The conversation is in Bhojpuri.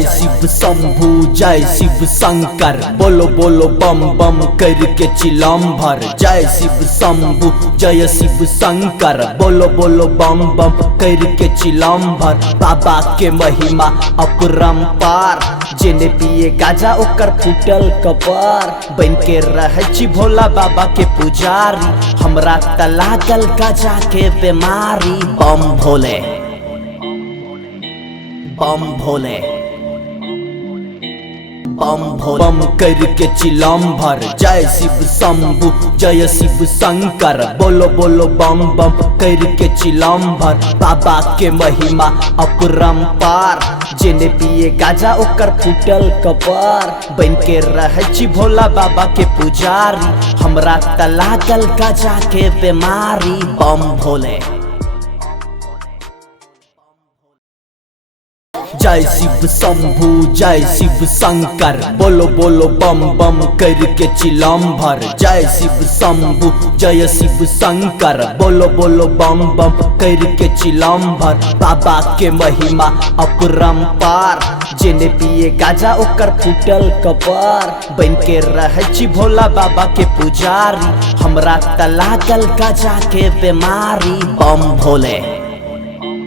जय शिव शंभु जय शिव शंकर, बोलो बोलो बम बम करके चिलम भर। जय शिव शंभु जय शिव शंकर, बोलो बोलो बम बम करके चिलम भर। बाबा के महिमा अपरंपार, जेने पिए गाजा ओकर फूटल कपार। बन के रहे छी भोला बाबा के पुजारी, हमरा त लागल गाजा के बीमारी। बम भोले बम भोले बम भोले बम करके चिलम भर। जय शिव शंभु जय शिव शंकर, बोलो बोलो बम बम करके चिलम भर। बाबा के महिमा अपरंपार, जेने पिए गाजा ओकर फूटल कपार। बन के रहे छी भोला बाबा के पुजारी, हमरा त लागल गाजा के बीमारी। बम भोले जय शिव शंभु जय शिव शंकर, बोलो बोलो बम बम करके चिलम भर। जय शिव शंभु जय शिव शंकर, बोलो बोलो बम बम करके चिलम भर। बाबा के महिमा अपरंपार, जेने पिए गाजा ओकर फूटल कपार। बन के रहे छी भोला बाबा के पुजारी, हमरा त लागल गाजा के बीमारी। बम भोले